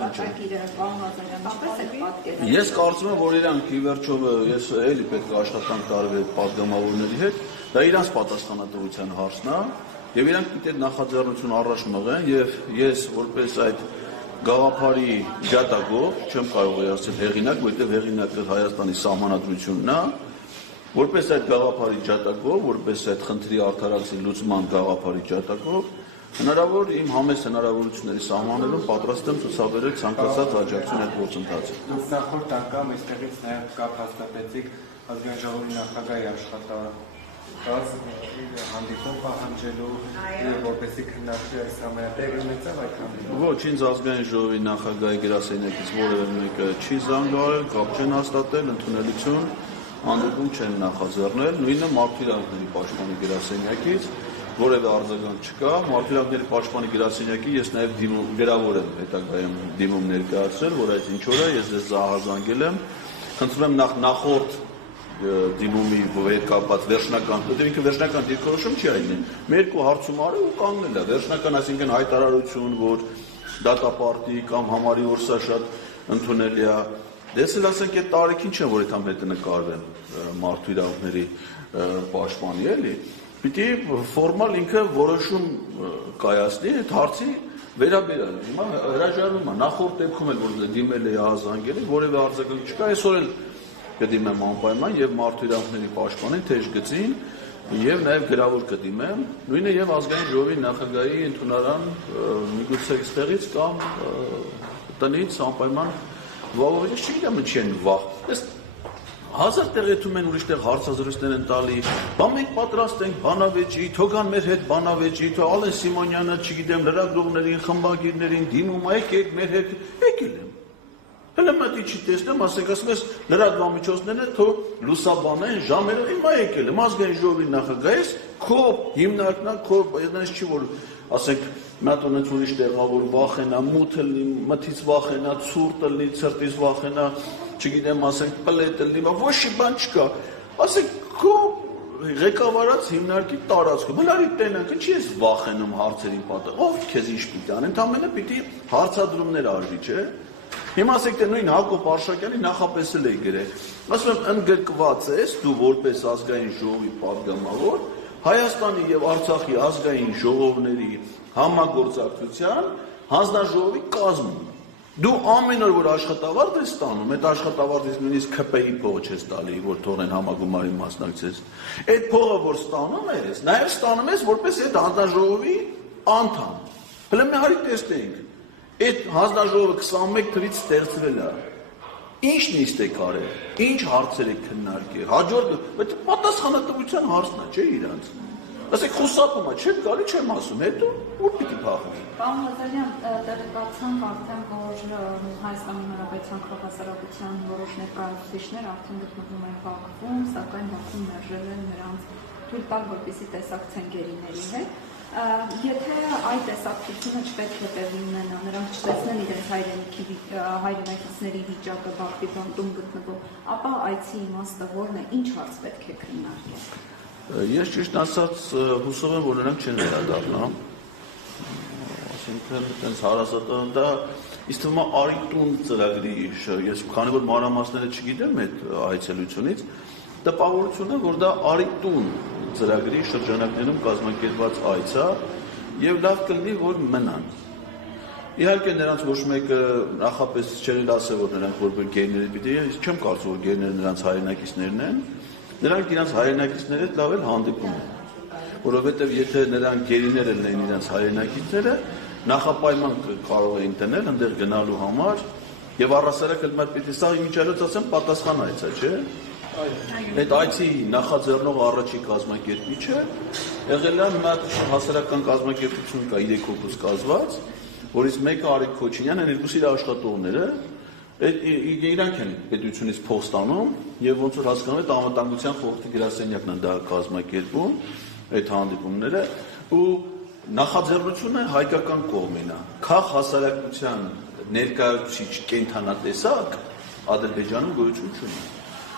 պատկերացնում չեմ։ Ես կարծում եմ, որ իրանք ի վերջո ես էլի պետք է աշխատանք տարվի այդ падգամավորների հետ, դա իրանց պատասխանատվության հարցն է, եւ իրանք պիտի նախաձեռնություն առաջ մղեն եւ ես որպես այդ գաղափարի ջատագով չեմ կարող ասել հեղինակ, որտեղ հեղինակը Հայաստանի Սահմանադրությունն է, որպես այդ գաղափարի ջատագով, որպես այդ խնդրի արդարացի լուծման գաղափարի ջատագով հնարավոր իմ համեստ հնարավորությունների սահմաններում պատրաստ եմ ցուցաբերել ցանկացած աջակցություն այդ գործընթացը։ Դուք նախորդ անգամ այստեղից նաև կապ հաստատեցիք Ազգային ժողովի նախագահի աշխատակաց հանդիպում պահանջելու որպեսզի քննարկվի այս համատեղի ունեցավ այդ հանդիպումը։ Ոչ, ինձ Ազգային ժողովի նախագահի գրասենյակից որևէ մեկը չի զանգահարել, կապ չեն հաստատել, ընդունելություն հանդիպում չեն նախաձեռնել, նույնը Մարդու իրավունքների պաշտպանի գրասենյակից որևէ արձագանք չկա, Մարդու իրավունքների պաշտպանի գրասենյակի ես նաև գրավոր եմ հետագայում դիմում ներկայացրել, որ այս ինչ օր է, ես ձեզ զահազանգել եմ, խնդրում եմ նախորդ դիմումի հետ կապված վերջնական, որտեղ ինքը վերջնական դիրքորոշում չի այլին, մեր երկու հարցում արել ու կանգնել է, վերջնական այսինքն հայտարարություն, որ դատապարտի կամ համարի որ սա շատ ընդունելի է, ես էլ ասենք այդ տարիքին չեմ, որ այդ հետը նկարվեն Մարդու իրավունքների պաշտպանի էլի, պիտի ֆորմալ ինքը որոշում կայացնի այդ հարցի վերաբերյալ, հիմա հրաժարվում է, նախորդ դեպքում էլ որ դիմել է հազանգել, որևէ արձագանք չկա, այսօր էլ կդիմեմ անպայման եւ Մարդու իրավունքների պաշտպանին թեժ գծին եւ նաեւ գրավոր կդիմեմ, նույնը եւ Ազգային ժողովի նախագահի ընդունարան միգուցե այստեղից կամ տնից անպայման վաղովից չգիտեմ ինչի են վաղ։ Հազար տեղ եթում են ուրիշտեղ հարցազրույցներ են տալի, բա մենք պատրաստ ենք բանավեճի, թողան մեր հետ բանավեճի, թող Ալեն Սիմոնյանը, չգիտեմ, լրագրողներին, խմբագիրներին դիմում, եկեք մեր հետ, եկել եմ։ Հələ մտի չի տեսնեմ, ասենք ասում ես լրատվամիջոցներն են, թող լուսաբանեն ժամերով հիմա եկել եմ, Ազգային ժողովի նախագահ քո հիմնարկն է, քո այդպես չի որ ասենք մատ ունեց ուրիշ տեղա որ վախենա, մութ լինի, մթից վախենա, ցուրտ լինի, ցրտից վախենա, չգիտեմ, ասենք պլետ լինի, ոչ մի բան չկա։ Ասենք քո ղեկավարած հիմնարկի տարածքը, բլարի տենանք, ինչի ես վախենում հարցերին պատը, ով քեզ ինչ պիտի ան, ընդամենը պիտի հարցադրումներ արվի, չէ։ Հիմա ասենք թե նույն Հակոբ Արշակյանի նախապես էլ է գրել։ Ասում եմ ընդգրկված ես դու որպես Ազգային ժողովի պատգամավոր Հայաստանի եւ Արցախի ազգային ժողովների համագործակցության հանձնաժողովի կազմում։ Դու ամեն օր որ աշխատավարձ ես ստանում, այդ աշխատավարձից նույնիսկ ՔՊ-ի փողը չես տալի, որ թողնեն համագումարի մասնակցես։ Այդ փողը որ ստանում ես, նաեւ ստանում ես որպես այդ հանձնաժողովի անդամ։ Հələ մի հարի տեսնենք։ Այդ հանձնաժողովը 21 թվականից ստեղծվել է։ Ինչ նիստ է կարել, ինչ հարցեր է քննարկել, հաջորդ պատասխանատվության հարցն է, չէ՞ իրանց։ Ասեք խուսափում է, չեմ գալի, չեմ ասում, հետո ուր պիտի փախնի։ Պարոն Ղազարյան, տեղեկացանք արդեն, որ Հայաստանի Հանրապետության քաղաքասարակության որոշ ներկայացուցիչներ արդեն գտնվում են Բաքվում, սակայն Բաքվում մերժել են նրանց թույլ տալ, որպեսզի տեսակցեն գերիների հետ։ Եթե այդ տեսակցությունը չպետք է տեղի ունենա, նրանք չտեսնեն իրենց հայրենակիցների վիճակը Բաքվի բանտում գտնվող, ապա այցի իմաստը որն է, ինչ հարց պետք է քննարկել։ Ես ճիշտ ասած հուսով եմ, որ նրանք չեն վերադառնա, այսինքն այդպես հարազատան դա ինձ թվում է Արիտուն ծրագրի ես քանի որ մանրամասները չգիտեմ այդ այցելությունից, տպավորություն է, որ դա Արիտուն ծրագրի շրջանակներում կազմակերպված այց է եւ լավ կլինի, որ մնան։ Իհարկե նրանց ոչ մեկը նախապես չեղել ասել, որ նրանք որպես գերիներ պիտի, ես չեմ կարծում, որ գերիները նրանց հայրենակիցներն են, նրանք իրենց հայրենակիցների հետ լավ էլ հանդիպում են, որովհետեւ եթե նրանք գերիներ լինեն իրենց հայրենակիցները, նախապայման կարող էին տնել այնտեղ գնալու համար եւ առասարակ էլ մատ պիտի սա իմիջիալոց ասեմ պատասխան այց է, չէ՞։ Այդ այցի նախաձեռնող առաջի կազմակերպիչը եղել է մատ հասարակական կազմակերպություն կա 3 հոգուց կազմված, որից մեկը Արիկ Քոչինյանն են, երկուսը իր աշխատողները, իրանք են պետությունից փող ստանում եւ ոնց որ հասկանում եք անվտանգության խորհրդի գրասենյակն է դա կազմակերպում այդ հանդիպումները ու նախաձեռնությունը հայկական կողմին է քաղ հասարակության ներկայացուցիչ կենթանատեսակ Ադրբեջանում գոյություն չունի։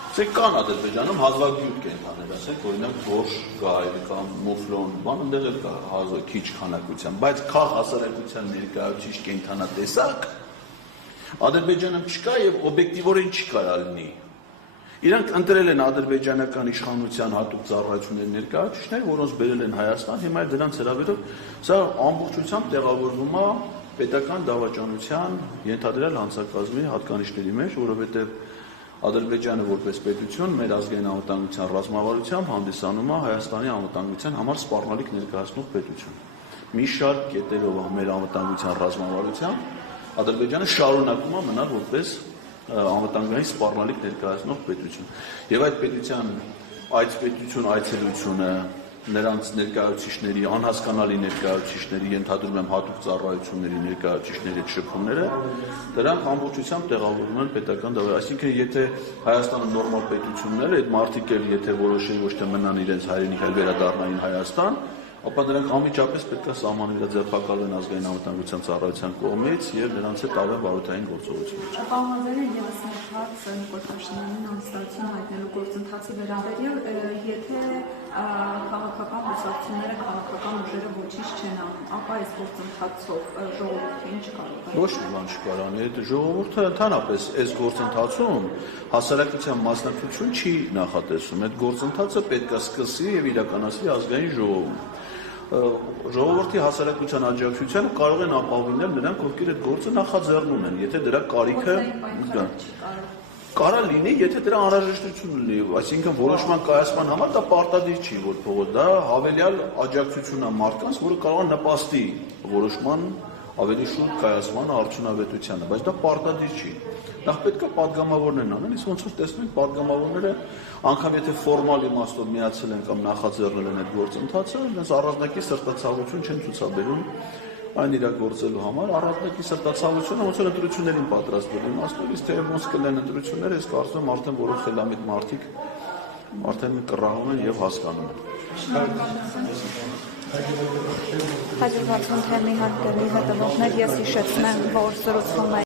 Ասենք կան Ադրբեջանում հազվագյուտ կենթաներ, ասենք օրինակ որշ, գայլ կամ մուֆլոն, բան այնտեղ էլ կա քիչ քանակության, բայց քաղ հասարակության ներկայացուցիչ կենթանատեսակ Ադրբեջանում չկա եւ օբյեկտիվորեն չի կարա լինի։ Իրանք ընտրել են ադրբեջանական իշխանության հատուկ ծառայությունների ներկայացուցիչներ, որոնց բերել են Հայաստան, հիմա դրանց հրավերով սա ամբողջությամբ տեղավորվում է պետական դավաճանության ենթադրյալ հանցակազմի հատկանիշների մեջ, որովհետեւ Ադրբեջանը որպես պետություն մեր ազգային անվտանգության ռազմավարությամբ հանդիսանում է Հայաստանի անվտանգության համար սպառնալիք ներկայացնող պետություն։ Մի շարք կետերով մեր անվտանգության ռազմավարությամբ Ադրբեջանը շարունակում է մնալ որպես անվտանգային սպառնալիք ներկայացնող պետություն։ Եվ այդ պետություն այցելությունը նրանց ներկայացուցիչների, անհասկանալի ներկայացուցիչների, ենթադրում եմ հատուկ ծառայությունների ներկայացուցիչների շփումները, դրանք ամբողջությամբ տեղավորվում են պետական դավաճանության։ Այսինքն, եթե Հայաստանը նորմալ պետությունն է, այդ մարդիկ էլ եթե որոշեն ոչ թե մնան իրենց հայրենիք, այլ վերադառնային Հայաստան, ապա դրանք անմիջապես պետք է սահմանվի ձերբակալվեն ազգային անվտանգության ծառայության կողմից եւ նրանց հետ տարվեն բարոյթային գործողություն։ Պահանջել են ևս մեկ հարց Նիկոլ Փաշինյանին անստացիոն հայտնելու գործընթացի վերաբերյալ, եթե քաղաքական հուսակցությունները, քաղաքական ուժերը ոչինչ չեն անում, ապա այս գործընթացով ժողովուրդը ինչ կարող է։ Ոչ մի բան չկար անի, այդ ժողովուրդը ընդհանրապես այս գործընթացում հասարակության մասնակցություն չի նախատեսում։ Այդ գործընթացը պետք է սկսի եւ իրականացվի ազգային ժողովում։ Ժողովրդի հասարակության աջակցությունը կարող են ապավինել նրանք, ովքեր այդ գործը նախաձեռնում են, եթե դրա կարիքը կարա լինի, եթե դրա անհրաժեշտություն լինի, այսինքն որոշման կայացման համար դա պարտադիր չի, որ փողը դա հավելյալ աջակցություն է մարդկանց, որը կարող է նպաստի որոշման ավելի շուտ կայացման արդյունավետությանը, բայց դա պարտադիր չի։ Նախ պետք է падգամավորներն անեն, իսկ ոնց որ տեսնում եք падգամավորները անգամ եթե ֆորմալ իմաստով միացել են կամ նախաձեռնել են այդ գործընթացը, այնպես առանձնակի սրտացավություն չեն ցուցաբերում այն իրագործելու համար, առանձնակի սրտացավությունը ոնց որ ընտրություններին պատրաստվելու իմաստով, իսկ թե ոնց կլինեն ընտրությունները, ես կարծում եմ արդեն որոշ խելամիտ մարդիկ արդեն կռահում են եւ հասկանում են։ Հաջորդածուն թեմի հարգելի հետևողներ, ես հիշեցնեմ, որ զրուցում